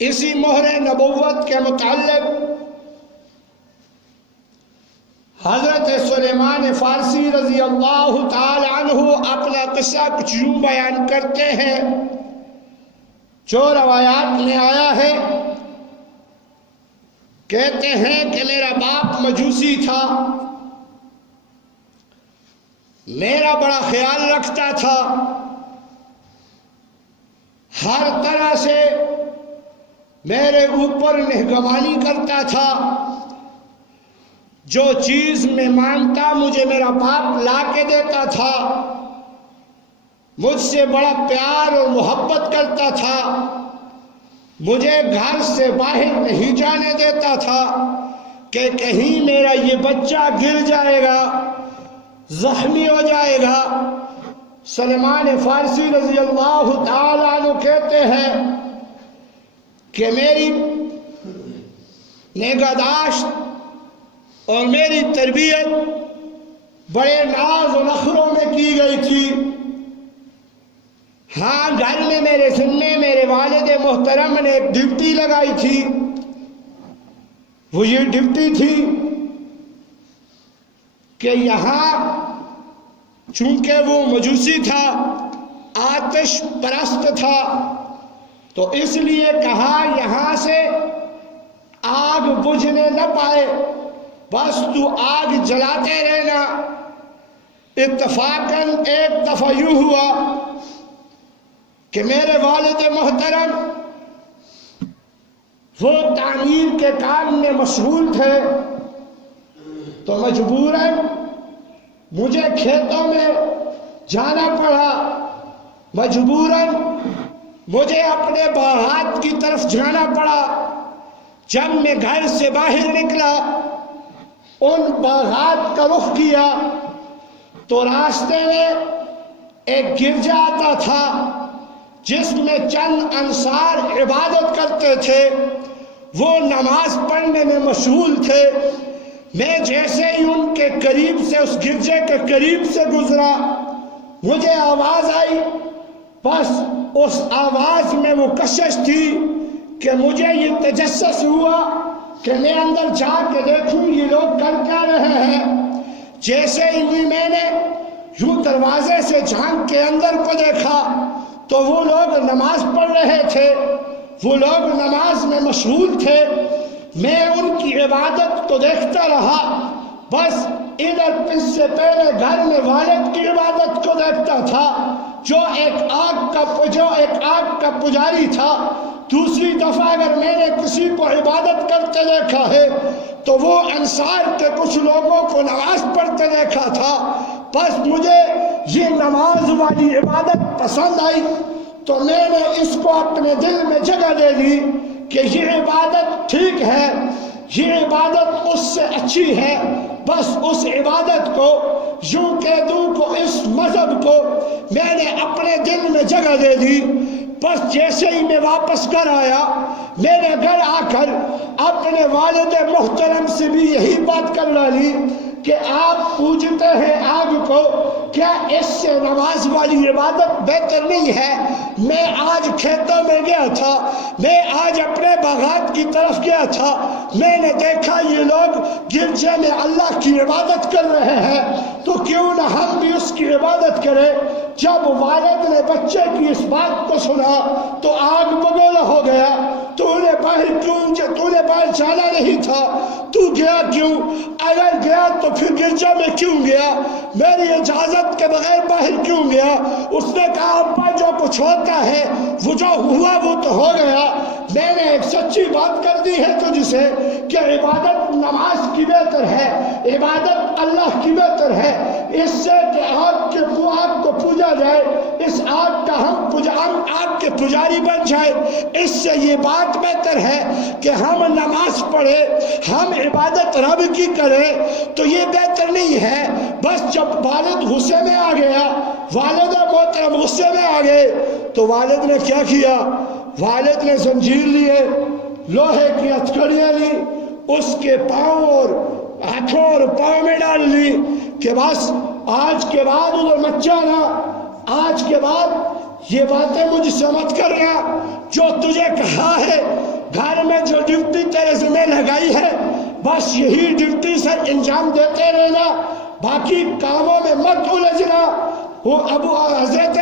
اسی مہر نبوت کے متعلق حضرت سلیمان فارسی رضی اللہ تعالی عنہ اپنا قصہ کچھ یوں بیان کرتے ہیں جو روایات میں آیا ہے۔ کہتے ہیں کہ میرا باپ مجوسی تھا، میرا بڑا خیال رکھتا تھا، ہر طرح سے میرے اوپر نگہبانی کرتا تھا، جو چیز میں مانگتا مجھے میرا باپ لا کے دیتا تھا، مجھ سے بڑا پیار اور محبت کرتا تھا، مجھے گھر سے باہر نہیں جانے دیتا تھا کہ کہیں میرا یہ بچہ گر جائے گا، زخمی ہو جائے گا۔ سلیمان فارسی رضی اللہ تعالیٰ عنہ کہتے ہیں کہ میری نگہداشت اور میری تربیت بڑے ناز و نخروں میں کی گئی تھی۔ ہاں، گھر میں میرے ذمے میرے والد محترم نے ایک ڈیوٹی لگائی تھی، وہ یہ ڈیوٹی تھی کہ یہاں چونکہ وہ مجوسی تھا، آتش پرست تھا، تو اس لیے کہا یہاں سے آگ بجھنے نہ پائے، بس تو آگ جلاتے رہنا۔ اتفاقاً ایک دفعہ یوں ہوا کہ میرے والد محترم وہ تعمیر کے کام میں مشغول تھے، تو مجبوراً مجھے کھیتوں میں جانا پڑا، مجبوراً مجھے اپنے باغات کی طرف جانا پڑا۔ جب میں گھر سے باہر نکلا، ان باغات کا رخ کیا تو راستے میں ایک گرجا آتا تھا جس میں چند انصار عبادت کرتے تھے، وہ نماز پڑھنے میں مشغول تھے۔ میں جیسے ہی ان کے قریب سے، اس گرجے کے قریب سے گزرا، مجھے آواز آئی، بس اس آواز میں وہ کشش تھی کہ مجھے یہ تجسس ہوا کہ میں اندر جا کے دیکھوں یہ لوگ کر کیا رہے ہیں۔ جیسے ہی میں نے یوں دروازے سے جھانک کے اندر کو دیکھا تو وہ لوگ نماز پڑھ رہے تھے، وہ لوگ نماز میں مشغول تھے۔ میں ان کی عبادت کو دیکھتا رہا، بس ادھر اس سے پہلے گھر میں والد کی عبادت کو دیکھتا تھا جو ایک آگ کا پجاری تھا۔ دوسری دفعہ اگر میں نے کسی کو عبادت کرتے دیکھا ہے تو وہ انصار کے کچھ لوگوں کو نماز پڑھتے دیکھا تھا۔ بس مجھے یہ نماز والی عبادت پسند آئی تو میں نے اس کو اپنے دل میں جگہ دے دی کہ یہ عبادت ٹھیک ہے، یہ عبادت اس سے اچھی ہے۔ بس اس عبادت کو، یوں کہہ دوں کو اس مذہب کو میں نے اپنے دل میں جگہ دے دی۔ بس جیسے ہی میں واپس گھر آیا، میں نے گھر آ کر اپنے والد محترم سے بھی یہی بات کر ڈالی کہ آپ پوجتے ہیں آگ کو، کیا اس سے نماز والی عبادت بہتر نہیں ہے؟ میں آج کھیتوں میں گیا تھا، میں آج اپنے باغات کی طرف گیا تھا، میں نے دیکھا یہ لوگ گرجے میں اللہ کی عبادت کر رہے ہیں، تو کیوں نہ ہم بھی اس کی عبادت کریں۔ جب والد نے بچے کی اس بات کو سنا تو آگ بگولا ہو گیا۔ تو نے باہر جانا نہیں تھا، تو گیا کیوں؟ اگر گیا تو پھر گرجا میں کیوں گیا؟ میری اجازت کے بغیر باہر کیوں گیا؟ اس نے کہا ابا جو کچھ ہوتا ہے، وہ جو ہوا وہ تو ہو گیا۔ میں نے ایک سچی بات کر دی ہے تجھ سے کہ عبادت نماز کی بہتر ہے، عبادت اللہ کی بہتر ہے، اس سے کہ آگ کو پوجا جائے، اس آگ کا ہم آگ کے پجاری بن جائے، اس سے یہ بات بہتر ہے کہ ہم نماز پڑھے، ہم عبادت رب کی کریں، تو یہ بہتر نہیں ہے۔ بس جب والد غصے میں آ گیا، والد محترم غصے میں آ گئے، تو والد نے کیا کیا؟ والد نے زنجیر لیے، لوہے کی ہتھکڑیاں لی، اس کے پاؤں اور ہاتھوں اور پاؤں میں ڈال لی کہ بس آج کے بعد ادھر مت جانا، آج کے بعد یہ باتیں مجھ سے مت کرنا، جو تجھے کہا ہے گھر میں جو ڈیوٹی تیرے ذمہ لگائی ہے بس یہی ڈیوٹی سے انجام دیتے رہنا، باقی کاموں میں مت الجھنا۔ وہ ابو حضرت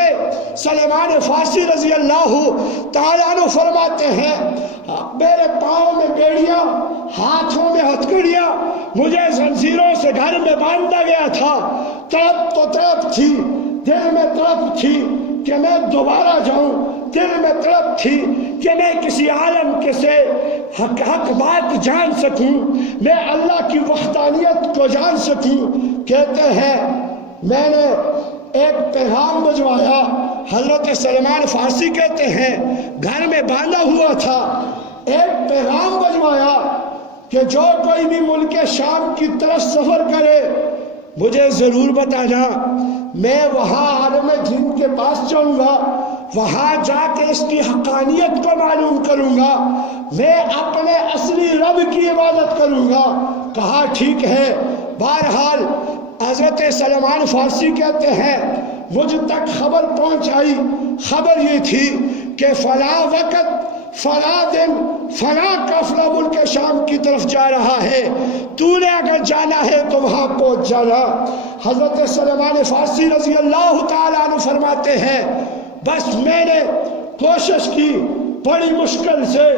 سلیمان فارسی رضی اللہ تعالیٰ عنہ فرماتے ہیں میرے پاؤں میں بیڑیاں، ہاتھوں میں ہتھکڑیاں، مجھے زنجیروں سے گھر میں باندھا گیا تھا، تڑپ تو تڑپ تھی، دل میں تڑپ تھی کہ میں دوبارہ جاؤں، دل میں تڑپ تھی کہ میں کسی عالم کے سے حق بات جان سکوں، میں اللہ کی وحدانیت کو جان سکوں۔ کہتے ہیں میں نے ایک پیغام بھجوایا، حضرت سلیمان فارسی کہتے ہیں گھر میں باندھا ہوا تھا، ایک پیغام بھجوایا کہ جو کوئی بھی ملک شام کی طرف سفر کرے مجھے ضرور بتانا، میں وہاں عالم دین کے پاس جاؤں گا، وہاں جا کے اس کی حقانیت کو معلوم کروں گا، میں اپنے اصلی رب کی عبادت کروں گا۔ کہا ٹھیک ہے۔ بہرحال حضرت سلیمان فارسی کہتے ہیں مجھ تک خبر پہنچ آئی، خبر یہ تھی کہ فلاں وقت فلاں دن فلاں قافلہ ملک شام کی طرف جا رہا ہے، تو نے اگر جانا ہے تو وہاں پہنچ جانا۔ حضرت سلیمان فارسی رضی اللہ تعالیٰ عنہ فرماتے ہیں بس میں نے کوشش کی، بڑی مشکل سے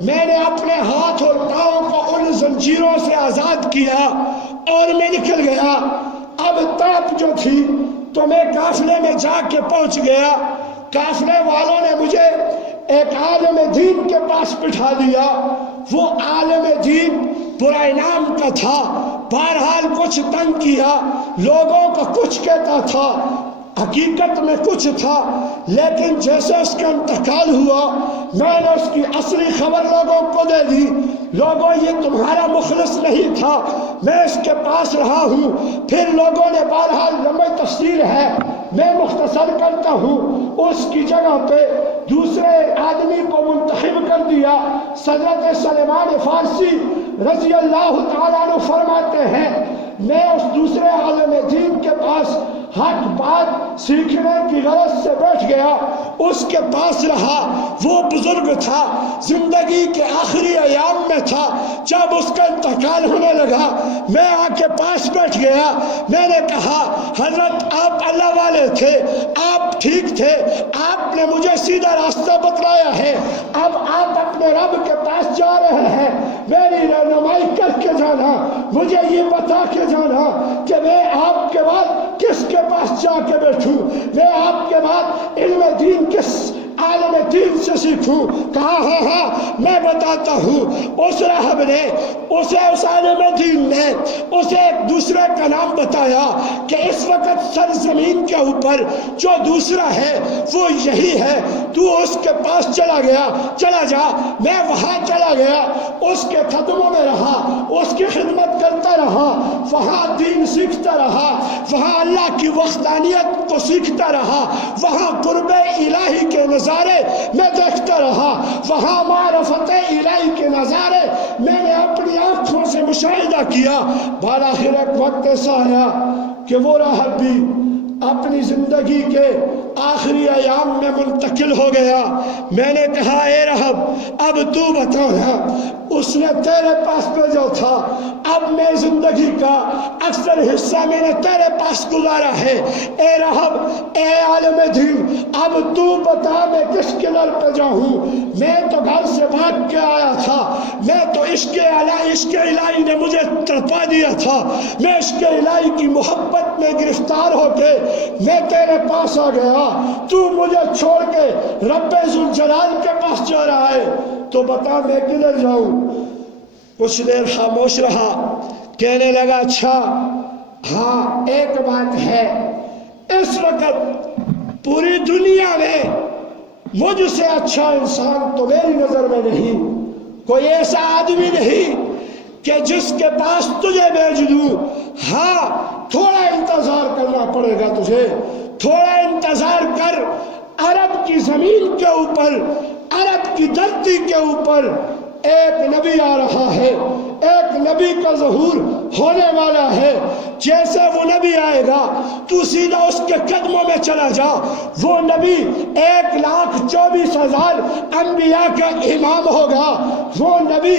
میں نے اپنے ہاتھ اور پاؤں کو ان زنجیروں سے آزاد کیا اور میں نکل گیا۔ اب تڑپ جو تھی تو میں قافلے میں جا کے پہنچ گیا، قافلے والوں نے مجھے ایک عالم دین کے پاس بٹھا دیا، وہ عالم دین برائے نام کا تھا، بہرحال کچھ تنگ کیا، لوگوں کو کچھ کہتا تھا، حقیقت میں کچھ تھا، لیکن جیسے اس کا انتقال ہوا میں نے اس کی اصلی خبر لوگوں کو دے دی۔ لوگوں یہ تمہارا مخلص نہیں تھا، میں اس کے پاس رہا ہوں۔ پھر لوگوں نے بہرحال لمبی تفصیل ہے، میں مختصر کرتا ہوں، اس کی جگہ پہ دوسرے آدمی کو منتخب کر دیا۔ حضرت سلیمان فارسی رضی اللہ تعالیٰ عنہ فرماتے ہیں میں اس دوسرے عالم دین کے پاس حق بات سیکھنے کی غرض سے بیٹھ گیا، اس کے پاس رہا۔ وہ بزرگ تھا، زندگی کے آخری ایام میں تھا، جب اس کا انتقال ہونے لگا میں آ کے پاس بیٹھ گیا۔ میں نے کہا حضرت آپ اللہ والے تھے، آپ ٹھیک تھے، آپ نے مجھے سیدھا راستہ بتلایا ہے، اب آپ اپنے رب کے پاس جا رہے ہیں، میری رہنمائی کر کے جانا، مجھے یہ بتا کے جانا کہ میں آپ کے بعد کس کے پاس جا کے بیٹھوں، میں آپ کے بعد علم دین کس عالم دین سے سیکھوں۔ کہا ہاں میں بتاتا ہوں۔ اس راہب نے اسے اس عالم دین نے اسے ایک دوسرے کا نام بتایا کہ اس وقت سرزمین کے اوپر جو دوسرا ہے وہ یہی ہے، تو اس کے پاس چلا گیا، چلا جا۔ میں وہاں چلا گیا، اس کے قدموں میں رہا، اس کی خدمت کرتا رہا، وہاں دین سیکھتا رہا، وہاں اللہ کی وحدانیت کو سیکھتا رہا، وہاں قرب الہی کے نظارے میں دیکھتا رہا، وہاں معرفت الہی کے نظارے میں نے اپنی آنکھوں سے مشاہدہ کیا۔ بالآخر ایک وقت ایسا آیا کہ وہ راہب بھی اپنی زندگی کے آخری ایام میں منتقل ہو گیا۔ میں نے کہا اے راہب اب تو بتانا، اس نے تیرے پاس بھیجا تھا، اب میں زندگی کا اکثر حصہ میں نے تیرے پاس گزارا ہے، اے راہب اے عالم دین اب تو بتا میں کس کے در پہ جاؤں۔ میں تو گھر سے بھاگ کے آیا تھا، میں تو عشق الہی نے مجھے تڑپا دیا تھا، میں عشق الہی کی محبت میں گرفتار ہو کے میں تیرے پاس آ گیا، تو مجھے چھوڑ کے رب ذوالجلال کے پاس جا رہا ہے، تو بتا میں کدھر جاؤں۔ کچھ دیر خاموش رہا، کہنے لگا اچھا ہاں ایک بات ہے، اس وقت پوری دنیا میں مجھ سے اچھا انسان تو میری نظر میں نہیں، کوئی ایسا آدمی نہیں کہ جس کے پاس تجھے بھیج دوں۔ ہاں تھوڑا انتظار کرنا پڑے گا تجھے، تھوڑا انتظار کر، عرب کی زمین کے اوپر، عرب کی دھرتی کے اوپر ایک نبی آ رہا ہے، ایک نبی کا ظہور ہونے والا ہے، جیسے وہ نبی آئے گا تو سیدھا اس کے قدموں میں چلا جا۔ وہ نبی 1,24,000 انبیاء کا امام ہوگا، وہ نبی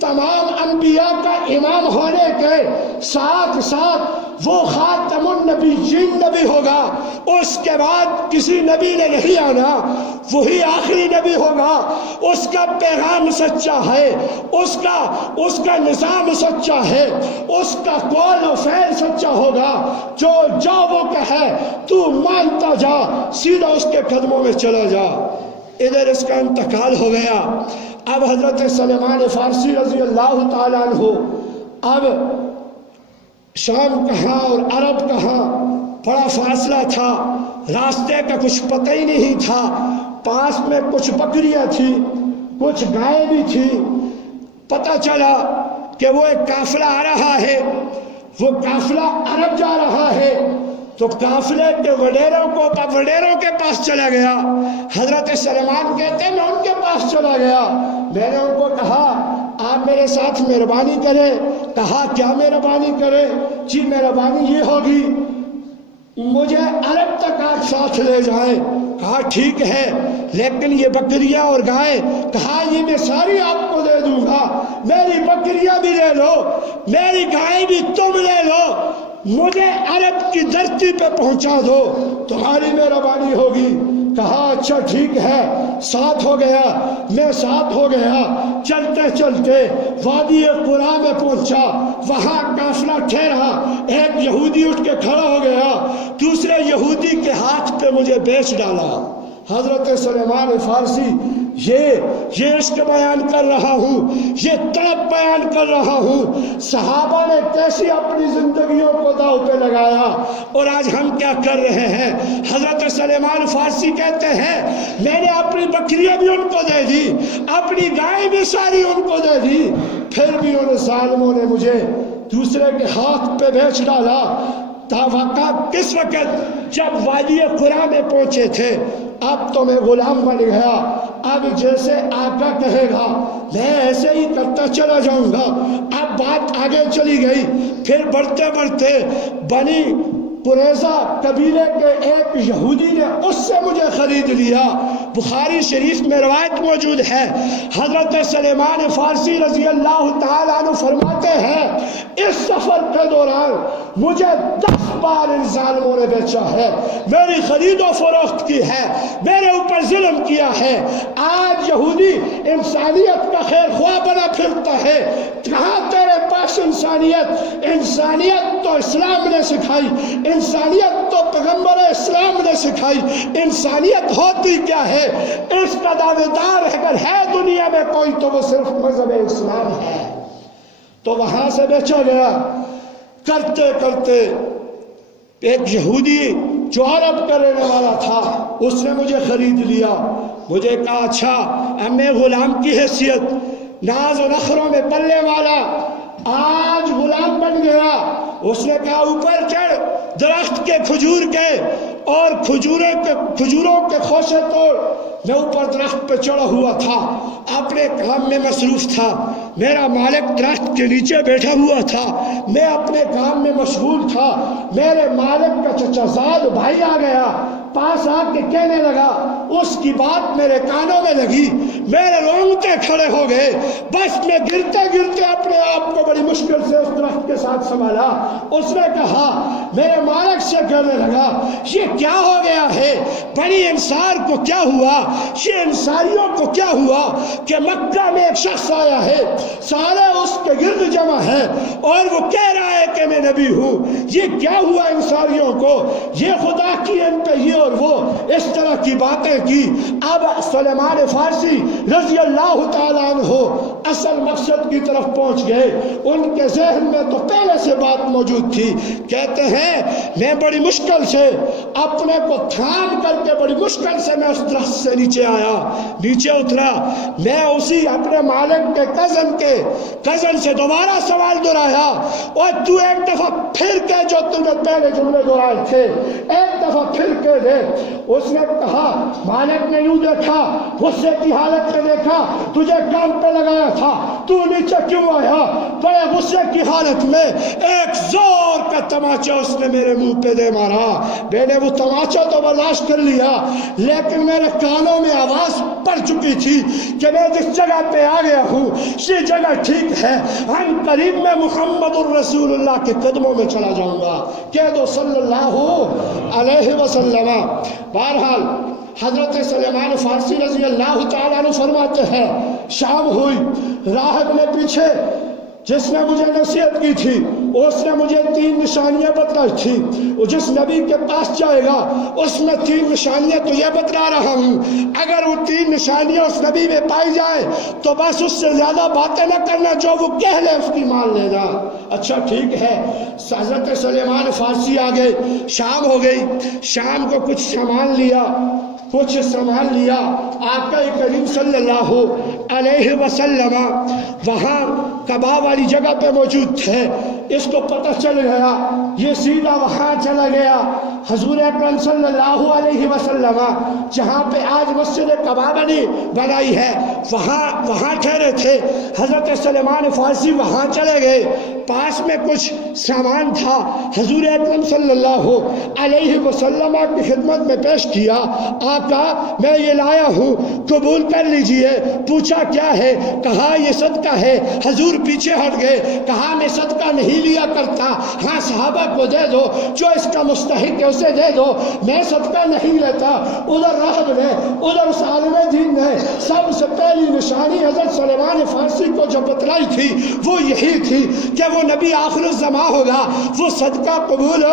تمام انبیاء کا امام ہونے کے ساتھ ساتھ وہ خاتم النبیین نبی ہوگا۔ اس کے بعد کسی نبی نے نہیں آنا، وہی آخری نبی ہوگا۔ اس کا پیغام سچا ہے، اس کا نظام سچا ہے، اس کا قول و فعل سچا ہوگا۔ جو وہ کہے تو مانتا جا، سیدھا اس کے قدموں میں چلا جا۔ ادھر اس کا انتقال ہو گیا۔ اب حضرت سلمان فارسی رضی اللہ تعالیٰ عنہ، اب شام کہاں اور عرب کہاں، بڑا فاصلہ تھا، راستے کا کچھ پتہ ہی نہیں تھا۔ پاس میں کچھ بکریاں تھی، کچھ گائے بھی تھی۔ پتہ چلا کہ وہ ایک قافلہ آ رہا ہے، وہ قافلہ عرب جا رہا ہے، تو قافلے کے وڈیروں کے پاس چلا گیا۔ حضرت سلمان کہتے ہیں میں ان کے پاس چلا گیا، میں نے ان کو کہا آپ میرے ساتھ مہربانی کریں۔ کہا کیا مہربانی کریں؟ جی مہربانی یہ ہوگی مجھے عرب تک آپ ساتھ لے جائیں۔ کہا ٹھیک ہے، لیکن یہ بکریاں اور گائیں؟ کہا یہ میں ساری آپ کو دے دوں گا، میری بکریاں بھی لے لو، میری گائیں بھی تم لے لو، مجھے عرب کی دھرتی پہ پہنچا دو، تمہاری مہربانی ہوگی۔ کہا اچھا ٹھیک ہے، ساتھ ہو گیا، میں ساتھ ہو گیا۔ چلتے چلتے وادی قرا میں پہنچا، وہاں قافلہ ٹھہرا، ایک یہودی اٹھ کے کھڑا ہو گیا، دوسرے یہودی کے ہاتھ پہ مجھے بیچ ڈالا۔ حضرت سلمان فارسی یہ عشق بیان کر رہا ہوں، یہ طلب بیان کر رہا ہوں، صحابہ نے کیسی اپنی زندگیوں کو داؤ پہ لگایا، اور آج ہم کیا کر رہے ہیں۔ حضرت سلمان فارسی کہتے ہیں میں نے اپنی بکریاں بھی ان کو دے دی، اپنی گائیں بھی ساری ان کو دے دی، پھر بھی ان ظالموں نے مجھے دوسرے کے ہاتھ پہ بیچ ڈالا۔ واقعہ کس وقت؟ جب وادی قرا میں پہنچے تھے۔ اب تو میں غلام بن گیا، اب جیسے آقا کہے گا میں ایسے ہی کرتا چلا جاؤں گا۔ اب بات آگے چلی گئی، پھر بڑھتے بڑھتے بنی قریظہ قبیلے کے ایک یہودی نے اس سے مجھے خرید لیا۔ بخاری شریف میں روایت موجود ہے، حضرت سلمان فارسی رضی اللہ تعالیٰ عنہ فرماتے ہیں اس سفر کے دوران مجھے 10 بار ان ظالموں نے بیچا ہے، میری خرید و فروخت کی ہے، میرے اوپر ظلم کیا ہے۔ آج یہودی انسانیت کا خیر خواہ بنا پھرتا ہے، کہاں تیرے پاس انسانیت؟ انسانیت تو اسلام نے سکھائی، انسانیت تو پیغمبر اسلام نے سکھائی۔ انسانیت ہوتی کیا ہے؟ اس کا دعوے دار اگر ہے دنیا میں کوئی تو وہ صرف مذہب اسلام ہے۔ تو وہاں سے بیچا گیا۔ کرتے کرتے ایک یہودی جو عرب کا رہنے والا تھا اس نے مجھے خرید لیا۔ مجھے کہا اچھا اب میں غلام کی حیثیت، ناز و نخروں میں پلنے والا آج غلام بن گیا۔ اس نے کہا اوپر چڑھ، درخت کے کھجور کے اور کھجوروں کے خوشے توڑ۔ میں اوپر درخت پہ چڑھا ہوا تھا، اپنے کام میں مصروف تھا، میرا مالک درخت کے نیچے بیٹھا ہوا تھا، میں اپنے کام میں مشغول تھا۔ میرے مالک کا چچا زاد بھائی آ گیا، پاس آ کے کہنے لگا، اس کی بات میرے کانوں میں لگی، میرے رونگٹے کھڑے ہو گئے، بس میں گرتے گرتے اپنے آپ کو بڑی مشکل سے اس درخت کے ساتھ سنبھالا۔ اس نے کہا، میرے مالک سے کہنے لگا یہ کیا ہو گیا ہے؟ بنی انصار کو کیا ہوا؟ یہ انصاریوں کو کیا ہوا کہ مکہ میں ایک شخص آیا ہے، سارے اس کے گرد جمع ہے اور وہ کہہ رہا ہے کہ میں نبی ہوں۔ یہ کیا ہوا انصاریوں کو؟ یہ خدا کی ان پہ یہ اور وہ اس طرح کی باتیں کی۔ اب سلمان فارسی رضی اللہ تعالیٰ عنہ اصل مقصد کی طرف پہنچ گئے۔ ان کے ذہن میں تو پہلے سے بات موجود تھی۔ کہتے ہیں میں بڑی مشکل سے اپنے کو تھام کر کے بڑی مشکل سے میں اس درخت سے نیچے آیا، نیچے اترا۔ میں اسی اپنے مالک کے کزن سے دوبارہ سوال دہرایا، اور تو ایک دفعہ پھر کہ جو تم نے پہلے جملے دہرائے تھے، ایک دفعہ پھر کے دیکھ۔ اس نے کہا مالک نے یوں دیکھا، غصے کی حالت میں دیکھا، تجھے کام پہ لگایا تھا، تو نیچے کیوں آیا؟ بڑے غصے کی حالت میں ایک زور کا تماچا اس نے میرے منہ پہ دے مارا۔ میں نے وہ تماچا تو برداشت کر لیا، لیکن میرے کانوں میں آواز پڑ چکی تھی کہ میں جس جگہ پہ آ گیا ہوں یہ جگہ ٹھیک ہے، ہم قریب میں محمد الرسول اللہ کے قدموں میں چلا جاؤں گا، کہہ دو صلی اللہ علیہ وسلم۔ بہرحال حضرت سلیمان فارسی رضی اللہ تعالیٰ عنہ فرماتے ہیں شام ہوئی، راہب نے پیچھے جس نے مجھے نصیحت کی تھی اس نے مجھے 3 نشانیاں بتلائی تھی، وہ جس نبی کے پاس جائے گا اس میں 3 نشانیاں تو یہ بتلا رہا ہوں، اگر وہ 3 نشانیاں اس نبی میں پائی جائے تو بس اس سے زیادہ باتیں نہ کرنا، جو وہ کہہ لے اس کی مان لینا۔ اچھا ٹھیک ہے، حضرت سلیمان فارسی آ گئے، شام ہو گئی، شام کو کچھ سامان لیا، آقا کریم صلی اللہ علیہ وسلم وہاں کباب والی جگہ پہ موجود تھے۔ اس کو پتہ چل گیا، یہ سیدھا وہاں چلا گیا۔ حضور اکرم صلی اللہ علیہ وسلم جہاں پہ آج مسجد کبابنی بنائی ہے وہاں ٹھہرے تھے، حضرت سلیمان فارسی وہاں چلے گئے، پاس میں کچھ سامان تھا، حضور اکرم صلی اللہ علیہ وسلم کی خدمت میں پیش کیا، آقا میں یہ لایا ہوں قبول کر لیجئے۔ پوچھا کیا ہے؟ کہا یہ صدقہ ہے۔ حضور پیچھے ہٹ گئے، کہا میں صدقہ نہیں لیا کرتا، ہاں صحابہ کو دے دو، جو اس کا مستحق ہے اسے دے دو، میں صدقہ نہیں لیتا۔ ادھر راہب نے، ادھر اس عالم دین نے سب سے پہلی نشانی حضرت سلیمان فارسی کو جو بتلائی تھی وہ یہی تھی کہ وہ نبی آخر الزمان ہوگا، وہ صدقہ قبول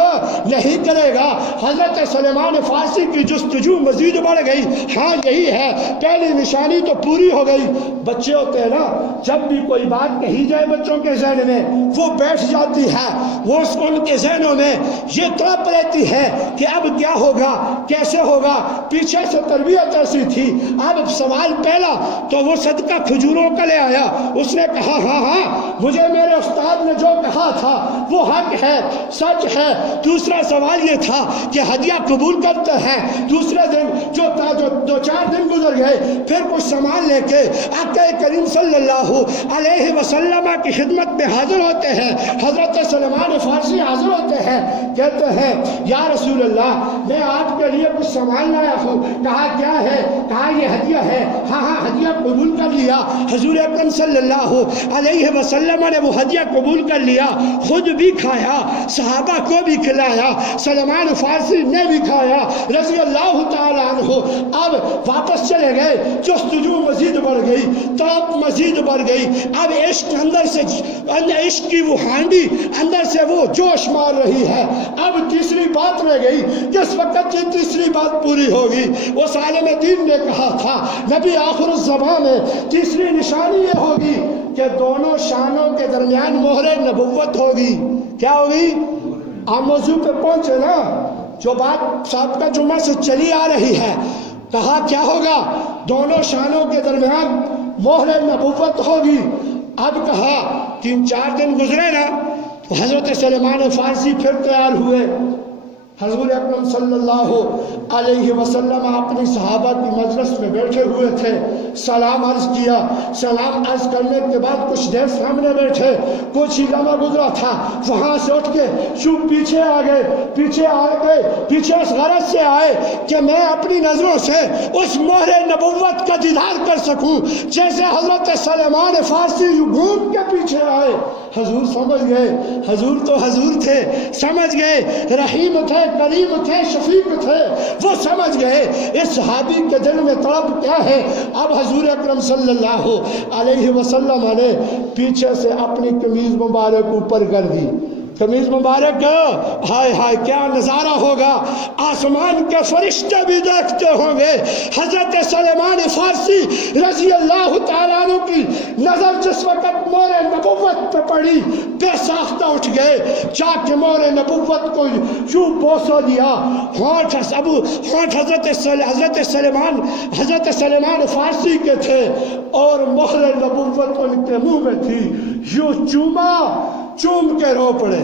نہیں کرے گا۔ حضرت سلیمان فارسی کی جستجو مزید بڑھ گئی، ہاں یہی ہے، پہلی نشانی تو پوری ہو گئی۔ بچے ہوتے ہیں نا، جب بھی کوئی بات کہی جائے بچوں کے ذہن میں وہ بیٹھ جاتی ہے، وہ ان کے ذہنوں میں یہ تڑپ رہتی ہے کہ اب کیا ہوگا، کیسے ہوگا، پیچھے سے تربیت ایسی تھی۔ اب سوال پہلا تو وہ صدقہ کھجوروں کا لے آیا، اس نے کہا ہاں مجھے میرے استاد نے جو کہا تھا وہ حق ہے، سچ ہے۔ دوسرا سوال یہ تھا کہ ہدیہ قبول کرتے ہیں۔ دوسرے دن جو 2-4 دن گزر گئے، پھر کچھ سامان لے کے آقا کریم صلی اللہ علیہ وسلم کی خدمت میں حاضر ہوتے ہیں۔ حضرت سلیمان فارسی حاضر ہوتے ہیں، کہتے ہیں یا رسول اللہ میں آپ کے لیے کچھ سامان لایا ہوں۔ کہا کیا ہے؟ کہا یہ ہدیہ ہے۔ ہاں ہدیہ قبول کر لیا۔ حضور اکرم صلی اللہ علیہ وسلم نے وہ ہدیہ قبول کر لیا، خود بھی کھایا، صحابہ کو بھی کھلایا، سلیمان فارسی نے بھی کھایا رضی اللہ تعالیٰ عنہ۔ اب واپس چلے گئے، جستجو مزید بڑھ گئی، طلب مزید بڑھ گئی۔ اب عشق اندر سے، عشق کی وہ ہانڈی اندر سے وہ جوش مار رہی ہے۔ اب تیسری بات رہ گئی، کس وقت یہ تیسری بات پوری ہوگی؟ اس عالم دین نے کہا تھا نبی آخر الزمان میں تیسری نشانی یہ ہوگی کہ دونوں شانوں کے درمیان مہر نبوت ہوگی۔ کیا ہوگی؟ آپ موضوع پہ پہنچے نا، جو بات سابقہ جمعہ سے چلی آ رہی ہے۔ کہا کیا ہوگا؟ دونوں شانوں کے درمیان مہر نبوت ہوگی۔ اب کہا 3-4 دن گزرے نا، حضرت سلیمان فارسی پھر تیار ہوئے۔ حضور اکرم صلی اللہ علیہ وسلم اپنی صحابہ کی مجلس میں بیٹھے ہوئے تھے، سلام عرض کیا۔ سلام عرض کرنے کے بعد کچھ دیر سامنے بیٹھے، کچھ ہی لمحہ گزرا تھا، وہاں سے اٹھ کے پیچھے آ گئے، پیچھے اس غرض سے آئے کہ میں اپنی نظروں سے اس مہر نبوت کا دیدار کر سکوں، جیسے حضرت سلیمان فارسی گھوم کے پیچھے آئے۔ حضور سمجھ گئے، حضور تو حضور تھے، سمجھ گئے، رحیم تھے، کریم تھے، شفیق تھے، وہ سمجھ گئے اس صحابی کے دل میں طلب کیا ہے۔ اب حضور اکرم صلی اللہ علیہ وسلم نے پیچھے سے اپنی قمیض مبارک اوپر کر دی۔ قمیض مبارک، ہائے ہائے کیا نظارہ ہوگا، آسمان کے فرشتے بھی دیکھتے ہوں گے۔ حضرت سلیمان فارسی رضی اللہ تعالیٰ عنہ کی نظر جس وقت مہر نبوت پہ پڑی، بے ساختہ اٹھ گئے، جا کے مہر نبوت کو یوں بوسہ دیا۔ ہونٹ حضرت سلیمان فارسی کے تھے اور مہر نبوت ان کے منہ میں تھی، یوں چوم کے رو پڑے،